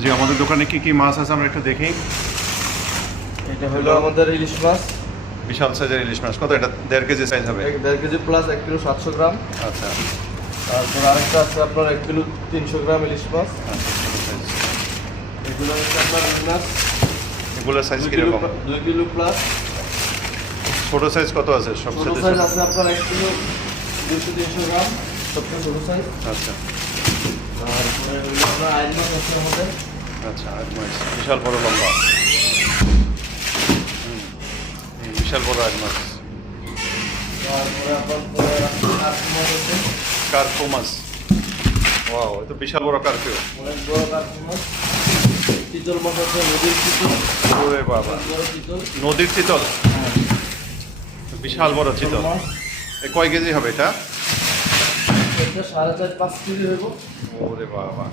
জি, আমাদের দোকানে কি কি মাছ আছে আমরা একটু দেখি। এটা হলো আমাদের ইলিশ মাছ, বিশাল সাইজের ইলিশ মাছ। কত এটা? 1.5 কেজি সাইজ হবে। 1.5 কেজি প্লাস 1 কিলো 700 গ্রাম। আচ্ছা তারপর আরেকটা আছে আপনার 1 কিলো 300 গ্রাম ইলিশ মাছ। আচ্ছা, ছোট সাইজ। এগুলো হচ্ছে আপনার রুই মাছ, এগুলোর সাইজ 2 কিলো কীরকম? 2 কিলো প্লাস। ছোট সাইজ কত আছে ছোট সবচেয়ে? সাইজ আছে আপনার 1 কিলো 200-300 গ্রাম, সবচেয়ে ছোট সাইজ। আচ্ছা তারপরে হলো আপনার আইল মাছ আছে আমাদের। আচ্ছা, আট মাছ বিশাল বড় লম্বা। বিশাল বড় আট মাছ। তারপরে আপনার কার্পু মাছ আছে, কার্পো মাছ। ওয়াও, এ তো বিশাল বড় কার্পিও। অনেক বড় কার্পু মাছ। চিতল মাছ আছে, নদীর চিতল, ওরে বাবা, অনেক বড় চিতল। নদীর চিতল, হ্যাঁ, বিশাল বড় চিতল। মাছ। এ কয় কেজি হবে এটা? এটা 4.5-5 কেজি হইব। ওরে বাবা,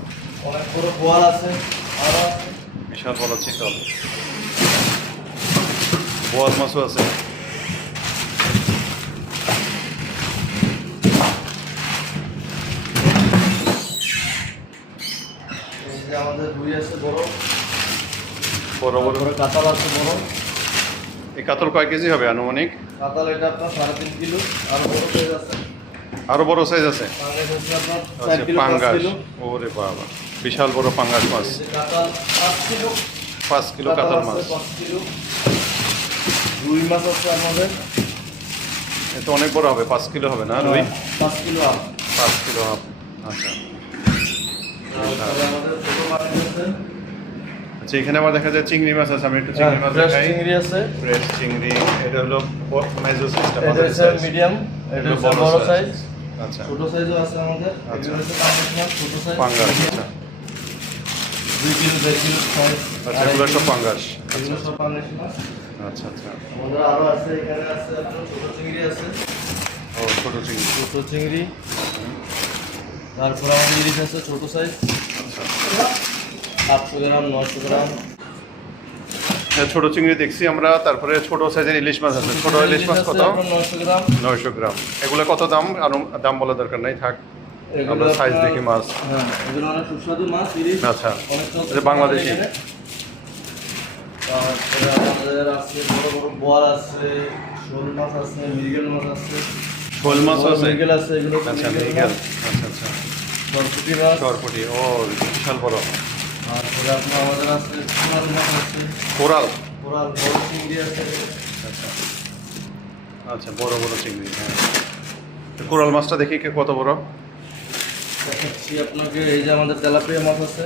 অনেক বড় বোয়াল আছে, আরো আছে। বিশাল বড় চিতল। বোয়াল মাছও আছে। এই যে আমাদের রুই আছে বড়, বড় বড়। তারপরে কাতাল আছে বড়। এই কাতল কয় কেজি হবে আনুমানিক? কাতাল এটা আপনার 3.5 কিলো, আর বড় সাইজ আছে। আরো বড় সাইজ আছে। পাঙ্গাস হচ্ছে আপনার 4 আচ্ছা, কিলো 5 পাঙ্গাস। কিলো। ওরে বাবা, বিশাল বড় পাঙ্গাস মাছ। এই যে কাতাল 5 কিলো, 5 কিলো কাতল আছে মাছ। 5 কিলো। রুই মাছ আছে আমাদের। এটা অনেক বড় হবে, 5 কিলো হবে না রুই? 5 কিলো আপ। 5 kilo half. আচ্ছা তারপরে আমাদের ছোট মাছ আছে। আচ্ছা, এখানে আবার দেখা যায় চিংড়ি মাছ আছে। আমি একটু চিংড়ি মাছ ফ্রেশ দেখাই। চিংড়ি আছে। ফ্রেশ চিংড়ি। এটা হলো মেজো সাইজটা, এটা হচ্ছে মিডিয়াম, এটা হচ্ছে বড় সাইজ। আচ্ছা, ছোট সাইজও আছে আমাদের। আচ্ছা। এগুলো হচ্ছে পাঙ্গাস মাছ, ছোট সাইজ। পাঙ্গাস। আচ্ছা 2 কিলো 1.5 কিলো সাইজ। আচ্ছা, এগুলো সব পাঙ্গাস। এগুলো সব পাঙ্গাস মাছ। আচ্ছা আচ্ছা। আমাদের আরো আছে, এখানে আছে আপনার ছোট চিংড়ি আছে। ও, ছোট চিংড়ি। ছোট চিংড়ি। তারপর আমাদের ইলিশ আছে ছোট সাইজ, আচ্ছা, 800 গ্রাম 900 গ্রাম। হ্যাঁ, ছোট চিংড়ি দেখছি আমরা। তারপরে ছোট সাইজের ইলিশ মাছ আছে। ছোট ইলিশ মাছ কত? 900 গ্রাম। 900 গ্রাম। এগুলো কত দাম? দাম বলা দরকার নাই, থাক। এগুলো আমরা সাইজ আপনার- দেখি মাছ। হ্যাঁ, এগুলো অনেক সুস্বাদু মাছ, ইলিশ। আচ্ছা, অনেক চলছে এটা বাংলাদেশি। এখানে। তারপরে আমাদের আছে বড় বড় বোয়াল আছে, শোল মাছ আছে, মৃগেল মাছ আছে। শোল মাছও বড় আছে? মৃগেল আছে, এগুলো হচ্ছে আচ্ছা, মৃগেল মৃগেল। মাছ। আচ্ছা আচ্ছা। সরপুঁটি মাছ। চরপটি, ও বিশাল বড়। তারপরে আপনার আমাদের আছে কোরাল মাছ আছে, কোরাল। কোরাল বড় চিংড়ি আছে। আচ্ছা আচ্ছা, বড় বড় চিংড়ি। হ্যাঁ, তো কোরাল মাছটা দেখি কত বড়। দেখাচ্ছি আপনাকে। এই যে আমাদের তেলাপিয়া মাছ আছে।